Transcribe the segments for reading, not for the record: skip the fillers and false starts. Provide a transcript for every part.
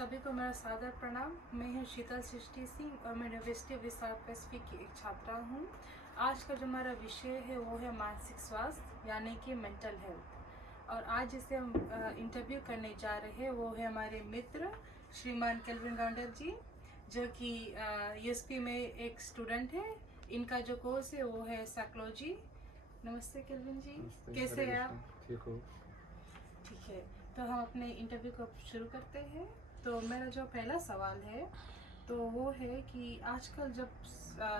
सभी को मेरा सादर प्रणाम। मैं हूँ शीतल सृष्टि सिंह और मैं यूनिवर्सिटी ऑफ साउथ पैसिफिक की एक छात्रा हूँ। आज का जो हमारा विषय है वो है मानसिक स्वास्थ्य यानी कि मेंटल हेल्थ। और आज जिसे हम इंटरव्यू करने जा रहे हैं वो है हमारे मित्र श्रीमान केल्विन गांडल जी, जो कि यूएसपी में एक स्टूडेंट है। इनका जो कोर्स है वो है साइकोलॉजी। नमस्ते केल्विन जी, कैसे हैं आप? ठीक हो। ठीक है, तो हम अपने इंटरव्यू को शुरू करते हैं। तो मेरा जो पहला सवाल है तो वो है कि आजकल जब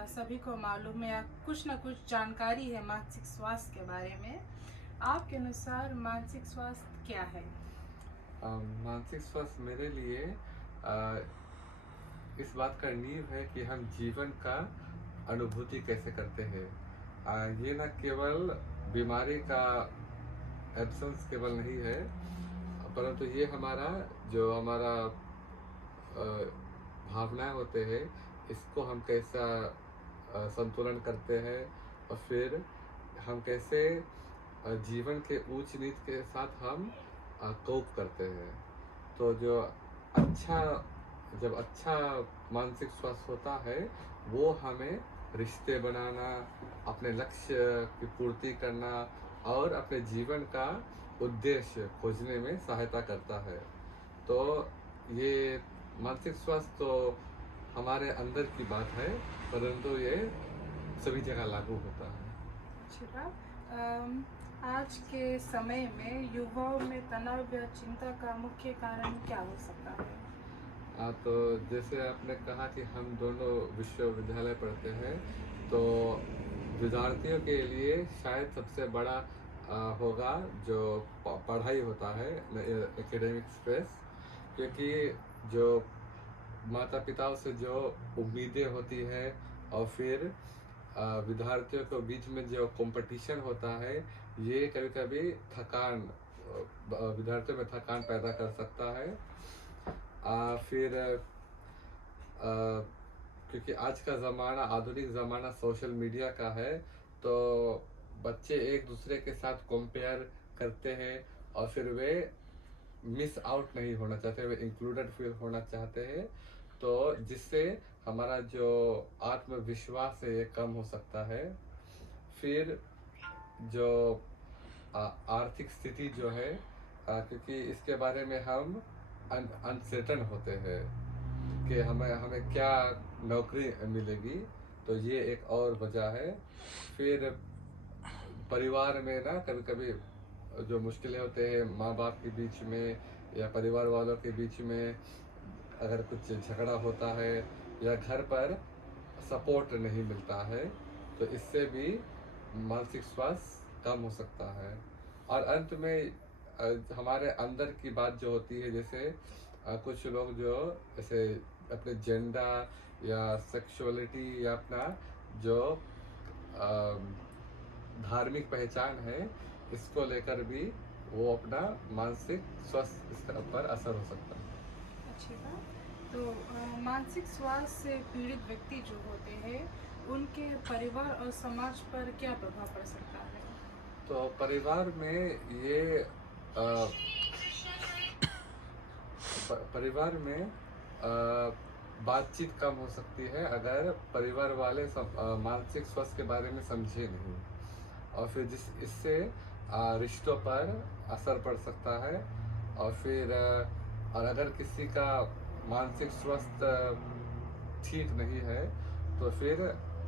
सभी को मालूम है या कुछ ना कुछ जानकारी है मानसिक स्वास्थ्य के बारे में, आपके अनुसार मानसिक स्वास्थ्य क्या है? मानसिक स्वास्थ्य मेरे लिए इस बात का नींव है कि हम जीवन का अनुभूति कैसे करते हैं। ये न केवल बीमारी का एब्सेंस केवल नहीं है, परंतु ये हमारा भावनाएं होते हैं, इसको हम कैसा संतुलन करते हैं और फिर हम कैसे जीवन के ऊंच नीच के साथ हम कोप करते हैं। तो जब अच्छा मानसिक स्वास्थ्य होता है वो हमें रिश्ते बनाना, अपने लक्ष्य की पूर्ति करना और अपने जीवन का उद्देश्य खोजने में सहायता करता है। तो ये मानसिक स्वास्थ्य तो हमारे अंदर की बात है, परंतु ये सभी जगह लागू होता है। अच्छी बात। आज के समय में युवाओं में तनाव या चिंता का मुख्य कारण क्या हो सकता है? तो जैसे आपने कहा कि हम दोनों विश्वविद्यालय पढ़ते हैं, तो विद्यार्थियों के लिए शायद सबसे बड़ा होगा जो पढ़ाई होता है, एकेडमिक स्ट्रेस। क्योंकि जो माता पिताओं से जो उम्मीदें होती है और फिर विद्यार्थियों के बीच में जो कंपटीशन होता है, ये कभी कभी विद्यार्थियों में थकान पैदा कर सकता है। फिर क्योंकि आज का ज़माना, आधुनिक ज़माना सोशल मीडिया का है, तो बच्चे एक दूसरे के साथ कंपेयर करते हैं और फिर वे मिस आउट नहीं होना चाहते, वे इंक्लूडेड फील होना चाहते हैं। तो जिससे हमारा जो आत्मविश्वास है ये कम हो सकता है। फिर जो आर्थिक स्थिति जो है, क्योंकि इसके बारे में हम अनसर्टेन होते हैं कि हमें क्या नौकरी मिलेगी, तो ये एक और वजह है। फिर परिवार में ना कभी कभी जो मुश्किलें होते हैं माँ बाप के बीच में या परिवार वालों के बीच में, अगर कुछ झगड़ा होता है या घर पर सपोर्ट नहीं मिलता है, तो इससे भी मानसिक स्वास्थ्य कम हो सकता है। और अंत में हमारे अंदर की बात जो होती है, जैसे कुछ लोग जो जैसे अपने जेंडर या सेक्सुअलिटी या अपना जो धार्मिक पहचान है, इसको लेकर भी वो अपना मानसिक स्वास्थ्य पर असर हो सकता है। अच्छी बात। तो मानसिक स्वास्थ्य से पीड़ित व्यक्ति जो होते हैं उनके परिवार और समाज पर क्या प्रभाव पड़ सकता है? तो परिवार में ये परिवार में बातचीत कम हो सकती है अगर परिवार वाले मानसिक स्वास्थ्य के बारे में समझे नहीं, और फिर इससे रिश्तों पर असर पड़ सकता है। और फिर और अगर किसी का मानसिक स्वास्थ्य ठीक नहीं है, तो फिर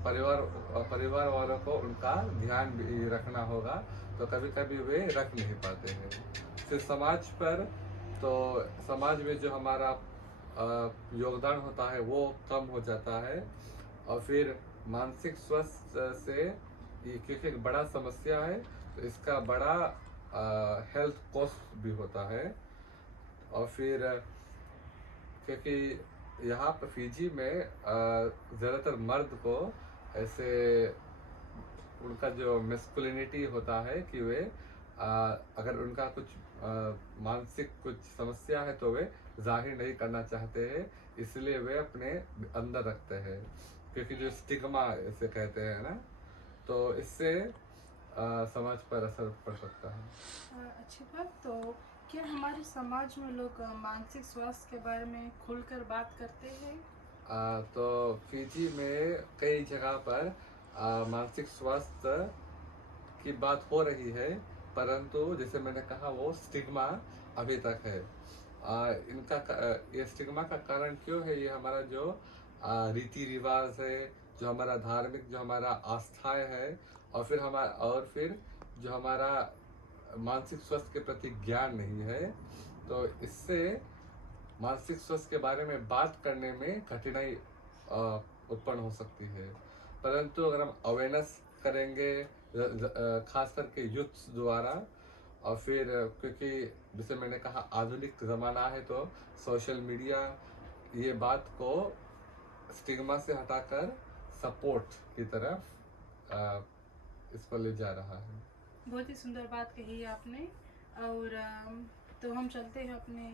परिवार वालों को उनका ध्यान भी रखना होगा, तो कभी कभी वे रख नहीं पाते हैं। फिर समाज पर, तो समाज में जो हमारा योगदान होता है वो कम हो जाता है। और फिर मानसिक स्वास्थ्य से, ये क्योंकि एक बड़ा समस्या है, तो इसका बड़ा हेल्थ कॉस्ट भी होता है। और फिर क्योंकि यहाँ पर फिजी में ज़्यादातर मर्द को ऐसे उनका जो मेस्कुलिनिटी होता है कि वे अगर उनका कुछ मानसिक कुछ समस्या है तो वे जाहिर नहीं करना चाहते हैं, इसलिए वे अपने अंदर रखते हैं, क्योंकि जो स्टिग्मा इसे कहते हैं ना, तो इससे समाज पर असर पड़ सकता है। अच्छी बात। तो क्या हमारे समाज में लोग मानसिक स्वास्थ्य के बारे में खुलकर बात करते हैं? तो फिजी में कई जगह पर मानसिक स्वास्थ्य की बात हो रही है, परंतु जैसे मैंने कहा वो स्टिग्मा अभी तक है। ये स्टिग्मा का कारण क्यों है? ये हमारा जो रीति रिवाज है, जो हमारा धार्मिक, जो हमारा आस्थाएं है, और फिर जो हमारा मानसिक स्वास्थ्य के प्रति ज्ञान नहीं है, तो इससे मानसिक स्वास्थ्य के बारे में बात करने में कठिनाई उत्पन्न हो सकती है। परंतु अगर हम अवेयरनेस करेंगे, खास करके यूथ द्वारा, और फिर क्योंकि जैसे मैंने कहा आधुनिक ज़माना है, तो सोशल मीडिया ये बात को स्टिग्मा से हटाकर सपोर्ट की तरफ इसको ले जा रहा है। बहुत ही सुंदर बात कही है आपने। और तो हम चलते हैं अपने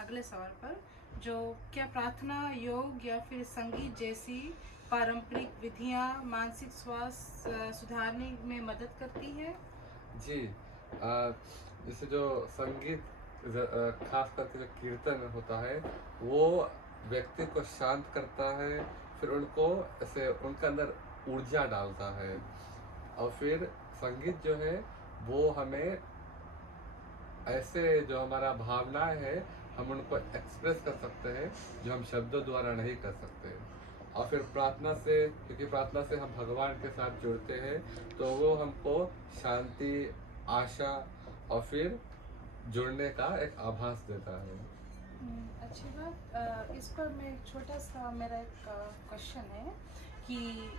अगले सवाल पर, जो क्या प्रार्थना, योग या फिर संगीत जैसी पारंपरिक विधियां मानसिक स्वास्थ्य सुधारने में मदद करती है? जी, जैसे जो संगीत, खास करके जो कीर्तन होता है, वो व्यक्ति को शांत करता है, फिर उनको ऐसे उनके अंदर ऊर्जा डालता है, और फिर संगीत जो है वो हमें ऐसे जो हमारा भावनाएं है, हम उनको एक्सप्रेस कर सकते हैं जो हम शब्दों द्वारा नहीं कर सकते। और फिर प्रार्थना से, क्योंकि प्रार्थना से हम भगवान के साथ जुड़ते हैं, तो वो हमको शांति, आशा और फिर जुड़ने का एक आभास देता है। अच्छी बात। इस पर मैं छोटा सा मेरा एक क्वेश्चन है कि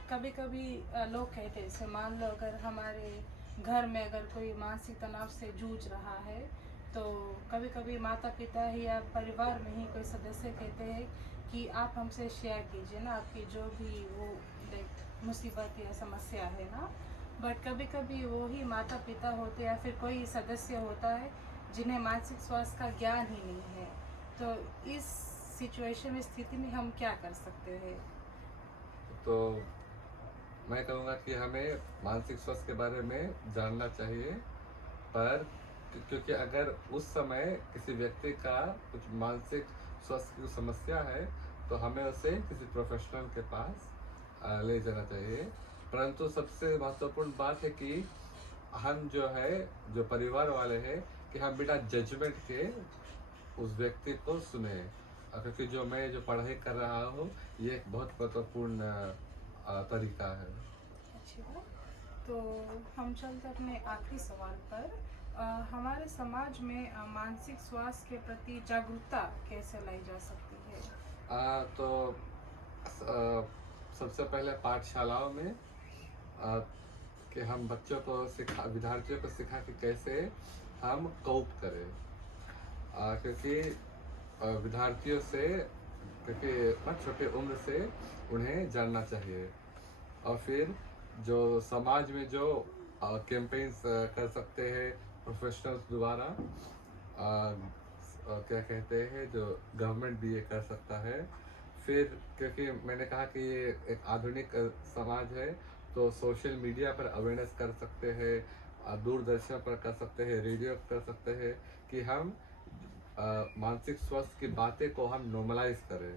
कभी कभी लोग कहते हैं, जैसे मान लो अगर हमारे घर में अगर कोई मानसिक तनाव से जूझ रहा है, तो कभी कभी माता पिता ही या परिवार में ही कोई सदस्य कहते हैं कि आप हमसे शेयर कीजिए ना आपकी जो भी वो मुसीबत या समस्या है ना। बट कभी कभी वो ही माता पिता होते या फिर कोई सदस्य होता है जिन्हें मानसिक स्वास्थ्य का ज्ञान ही नहीं है। तो इस सिचुएशन में, स्थिति में हम क्या कर सकते हैं? तो मैं कहूँगा कि हमें मानसिक स्वास्थ्य के बारे में जानना चाहिए, पर क्योंकि अगर उस समय किसी व्यक्ति का कुछ मानसिक स्वास्थ्य की समस्या है, तो हमें उसे किसी प्रोफेशनल के पास ले जाना चाहिए। परंतु सबसे महत्वपूर्ण बात है कि हम जो है, जो परिवार वाले हैं, कि हम बिना जजमेंट के उस व्यक्ति को सुने, क्योंकि जो मैं जो पढ़ाई कर रहा हूँ, ये एक बहुत महत्वपूर्ण तरीका है। अच्छी बात। तो हम चलते अपने आखिरी सवाल पर। हमारे समाज में मानसिक स्वास्थ्य के प्रति जागरूकता कैसे लाई जा सकती है? तो सबसे पहले पाठशालाओं में कि हम बच्चों को विद्यार्थियों को सिखा कि कैसे हम कोप करें, क्योंकि विद्यार्थियों से, क्योंकि छोटे उम्र से उन्हें जानना चाहिए। और फिर जो समाज में जो कैंपेन्स कर सकते हैं प्रोफेशनल्स द्वारा, क्या कहते हैं, जो गवर्नमेंट भी ये कर सकता है। फिर क्योंकि मैंने कहा कि ये एक आधुनिक समाज है, तो सोशल मीडिया पर अवेयरनेस कर सकते हैं, दूरदर्शन पर कर सकते हैं, रेडियो कर सकते हैं, कि हम मानसिक स्वास्थ्य की बातें को हम नॉर्मलाइज करें।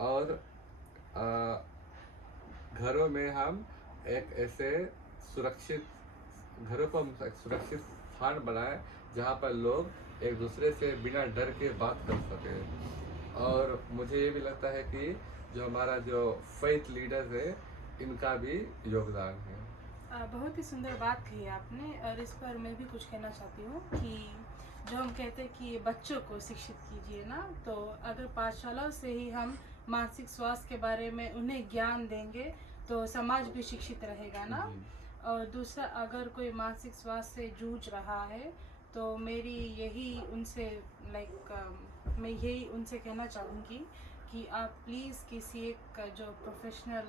और घरों में हम एक ऐसे घरों को हम एक सुरक्षित स्थान बनाएं जहाँ पर लोग एक दूसरे से बिना डर के बात कर सकें। और मुझे ये भी लगता है कि जो हमारा जो फेथ लीडर्स है, इनका भी योगदान है। बहुत ही सुंदर बात कही आपने, और इस पर मैं भी कुछ कहना चाहती हूँ कि जो हम कहते हैं कि बच्चों को शिक्षित कीजिए ना, तो अगर पाठशालाओं से ही हम मानसिक स्वास्थ्य के बारे में उन्हें ज्ञान देंगे, तो समाज भी शिक्षित रहेगा ना। और दूसरा, अगर कोई मानसिक स्वास्थ्य से जूझ रहा है, तो मेरी यही उनसे मैं यही उनसे कहना चाहूँगी कि आप प्लीज़ किसी एक जो प्रोफेशनल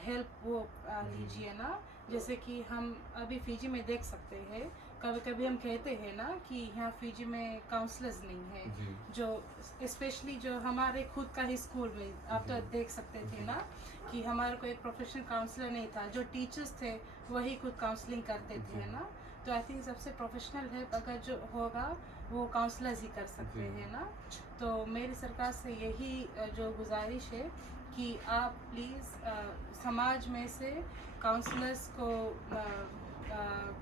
हेल्प वो लीजिए ना। जैसे कि हम अभी फिजी में देख सकते हैं, कभी कभी हम कहते हैं ना कि यहाँ फिजी में काउंसलर्स नहीं है, जो स्पेशली जो हमारे खुद का ही स्कूल में आप तो देख सकते थे ना कि हमारे को एक प्रोफेशनल काउंसलर नहीं था, जो टीचर्स थे वही खुद काउंसलिंग करते थे ना। तो आई थिंक सबसे प्रोफेशनल हेल्प अगर जो होगा वो काउंसलर्स ही कर सकते जी। हैं ना। तो मेरी सरकार से यही जो गुजारिश है कि आप प्लीज़ समाज में से काउंसलर्स को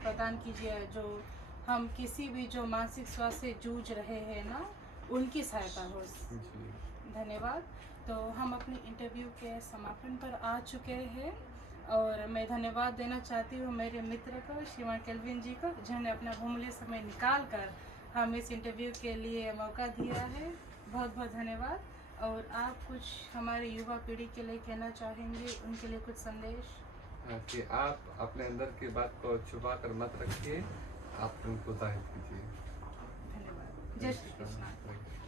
प्रदान कीजिए, जो हम किसी भी जो मानसिक स्वास्थ्य से जूझ रहे हैं ना, उनकी सहायता हो। जी। धन्यवाद। तो हम अपने इंटरव्यू के समापन पर आ चुके हैं और मैं धन्यवाद देना चाहती हूँ मेरे मित्र को, श्रीमान केल्विन जी को, जिन्होंने अपना बहुमूल्य समय निकाल कर हम इस इंटरव्यू के लिए मौका दिया है। बहुत बहुत धन्यवाद। और आप कुछ हमारे युवा पीढ़ी के लिए कहना चाहेंगे, उनके लिए कुछ संदेश? कि आप अपने अंदर की बात को छुपा कर मत रखिए, आप उनको जाहिर कीजिए। धन्यवाद। जय श्री कृष्ण।